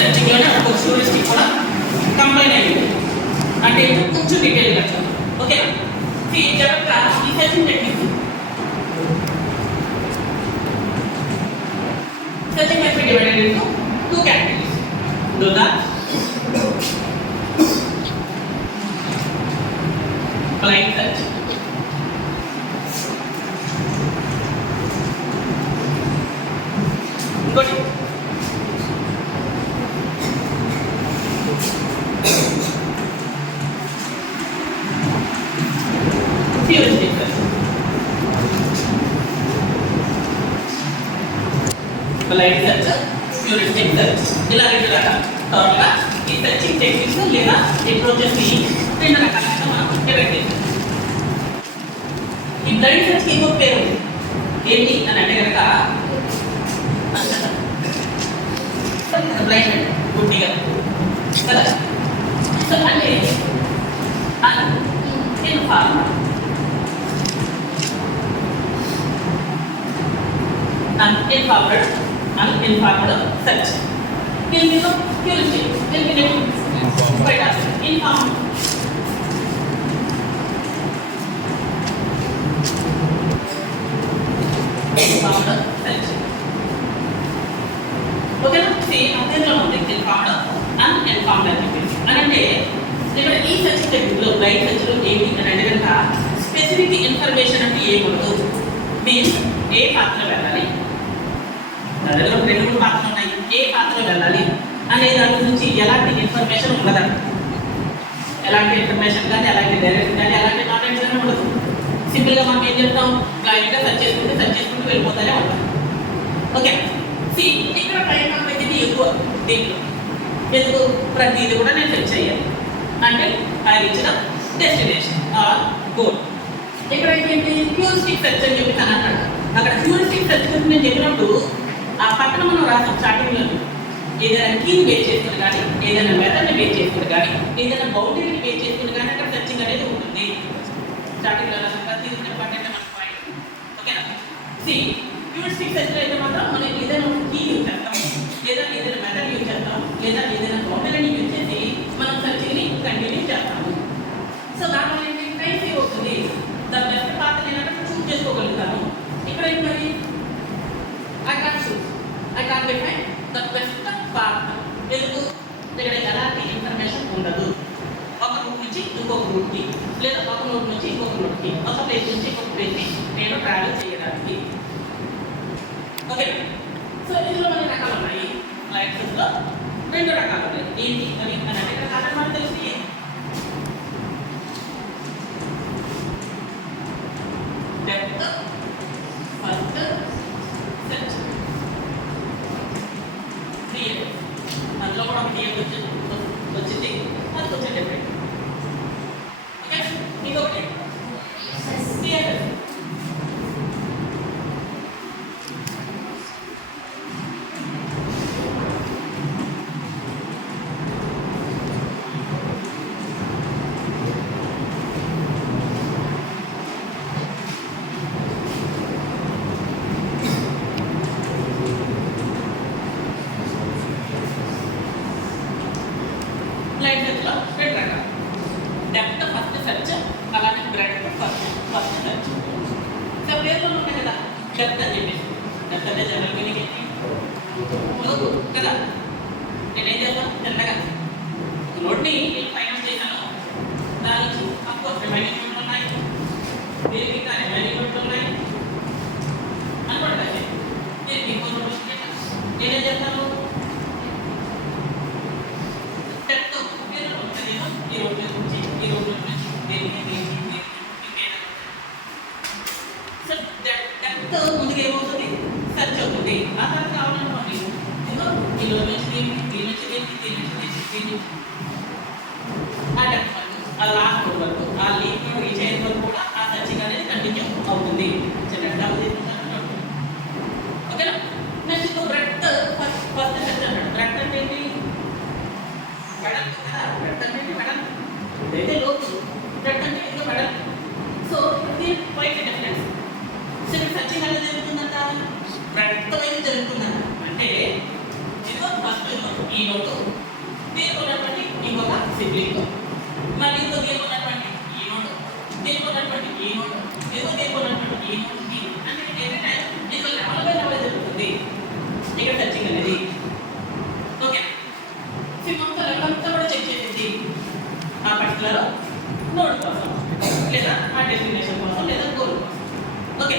సెర్చింగ్లోనే ఒక హ్యూరిస్టిక్ కూడా కంబైన్ అయ్యింది. అంటే కొంచెం డీటెయిల్గా ఓకే. జాగ్రత్తగా ఈ searching technique searching must be divided into two categories. Those are blind search good heuristic search. Blind search, heuristic search. ఇలా రెండు రకాల టోటల్గా ఈ సెర్చింగ్ టెక్నిక్స్ లేదా అప్రోచెస్ని రెండు రకాలుగా మనం డివైడ్ చేస్తాం. ఈ బ్లైండ్ సెర్చ్కి ఇంకొక పేరు ఉంది. ఏంటి అని అంటే కనుక బ్లైండ్ అంటే గుడ్డిగా కదా. సో అంటే uninformed search. Will be the heuristic. Will be the quite informed. Informed search. Okay, now see, అంతేలో ఉంది informed, uninformed అని చెప్పేసి. అంటే ఇక్కడ ఈ సెర్చ్ టెక్నిక్లో బ్లైండ్ సెర్చ్లో ఏంటి అని అంటే కనుక స్పెసిఫిక్ ఇన్ఫర్మేషన్ అంటే ఏమవుతుంది మీన్స్ ఏ పాత్ర వెళ్ళాలి, రెండు మూడు పాత్రలు ఉన్నాయి, ఏ పాత్ర వెళ్ళాలి అనే దాని గురించి ఎలాంటి ఇన్ఫర్మేషన్ ఉండదంట. ఎలాంటి ఇన్ఫర్మేషన్ కానీ ఎలాంటి డైరెక్షన్ కానీ ఎలాంటి నాలెడ్జ్ కానీ ఉండదు. సింపుల్గా మనం ఏం చెప్తాం, బ్లైండ్గా సెర్చ్ చేసుకుంటూ వెళ్ళిపోతానే ఉంటాం. ఓకే సి ఇక్కడ టైం అనేది ఎక్కువ దీంట్లో ఎందుకు ప్రతిదీ కూడా నేను సెర్చ్ చేయాలి అంటే I reach the destination or goal. ఇక్కడ ఏంటి హ్యూరిస్టిక్ సెర్చ్ అని చెప్పి అని అంటాడు. అక్కడ హ్యూరిస్టిక్ సెర్చ్ గురించి నేను చెప్పినప్పుడు ఆ పక్కన మనం రాసాం స్టార్టింగ్లో ఏదైనా కీని బేస్ చేసుకుని కానీ ఏదైనా మెథడ్ని బేస్ చేసుకుని కానీ ఏదైనా బౌండరీని బేస్ చేసుకుని కానీ అక్కడ సెర్చింగ్ అనేది ఉంటుంది. స్టార్టింగ్లో రాసాం ప్రతి ఇంపార్టెంట్ మన పాయింట్. ఓకేనా సి హ్యూరిస్టిక్ సెర్చ్లో అయితే మాత్రం మనం ఏదైనా కీ యూజ్ చేస్తాం, లేదా ఏదైనా మెథడ్ యూజ్ చేస్తాం, లేదా ఏదైనా బౌండరీని యూజ్ చేసి మనం సెర్చింగ్ని కంటిన్యూ చేస్తాము. సో దానివల్ల ఏంటి టైం సేవ్ అవుతుంది. దాని బెస్ట్ పాత్ నేను అక్కడ చూస్ చేసుకోగలుగుతాను. ఇక్కడ ఏంటి మరి I can't choose. I can't define the best path. ఎందుకు ఇక్కడ ఎలాంటి ఇన్ఫర్మేషన్ ఉండదు. ఒక రూట్ నుంచి ఇంకొక రూట్కి లేదా ఒక నోట్ నుంచి ఇంకొక నోట్కి ఒక ప్లేస్ నుంచి ఇంకొక ప్లేస్కి నేను ట్రావెల్ చేయడానికి. ఓకే సో ఇందులో కొన్ని రకాలు ఉన్నాయి. లైఫ్లో రెండు రకాలు ఉన్నాయి. ఏంటి అని అంటే ఇక్కడ కారణం మనకు తెలిసి డెప్త్ ఫస్ట్ సెర్చ్ క్రియేట్ అందులో కూడా క్రియేట్ వచ్చింది అది కొంచెం డిఫరెంట్. ఓకే ఇంకొకటి క్రియేట్ డెప్త్ ఫస్ట్ సెర్చ్ అలానే బ్రెడ్త్ ఫస్ట్ సెర్చ్. సో పేర్లో ఉన్నాయి కదా డెప్త్ అని చెప్పేసి. డెప్త్ అంటే జనరల్ మీనింగ్ ఏంటి కదా. నేనేం చేస్తాను చిన్నగా రోడ్ని ఫైనాన్స్ చేశాను, దాని నుంచి అఫ్కోర్స్ రిమైనింగ్ నోట్లు ఉన్నాయి, దీనికి ఇంకా రిమైనింగ్ నోట్లు ఉన్నాయి అనుకోండి. అయితే నేను ఇంకో నోట్లు నేనేం చేస్తాను డెప్త్ పేర్లో ఉంటుంది ఈ రోడ్డు నుంచి ఈ రోడ్డు నుంచి సో డెప్త్ ముందుకు ఏమవుతుంది సెర్చ్ అవుతుంది. ఆ తర్వాత కావాలనుకోండి ఈ లోడ్ నుంచి దీని నుంచి దీని ఆ డెప్త్ ఆ లాస్ట్ నోడ్ వరకు ఆ లీక్ నోడ్ రీచ్ అయిన వరకు కూడా ఆ సెర్చింగ్ అనేది కంటిన్యూ అవుతుంది. ఓకేనా నెక్స్ట్ ఇంకో బ్రెడ్త్ ఫస్ట్ సెర్చ్ అన్నాడు. బ్రెడ్త్ అంటే ఏంటి వెడల్పు కదా. బ్రెడ్త్ అంటే వెడల్పు ఇదైతే లోతు, బ్రెడ్త్ అంటే ఇంకా వెడల్పు. సో ఇది క్వైట్ డిఫరెన్స్. సో ఇక్కడ సెర్చింగ్ అనేది జరుగుతుందంట బ్రెడ్త్ వైపు జరుగుతుందంట. అంటే ఇదిగో ఫస్ట్ ఈ నోట్ దీనికి ఉన్నటువంటి ఇంకొక సిబ్లింగ్ మళ్ళీ ఇంకో దీనికి ఉన్నటువంటి ఈ నోట్ దీనికి ఉన్నటువంటి ఈ నోట్ దీనికి ఉన్నటువంటి ఈ నోట్ అంటే ఎవ్రీ టైం మీకు లెవెల్ బై లెవెల్ జరుగుతుంది ఇక్కడ టచింగ్ అనేది. ఓకే మొత్తం లెవెల్ అంతా కూడా చెక్ చేసేది ఆ పర్టికులర్ నోట్ కోసం లేదా ఆ డెస్టినేషన్ కోసం లేదా గోల్ కోసం. ఓకే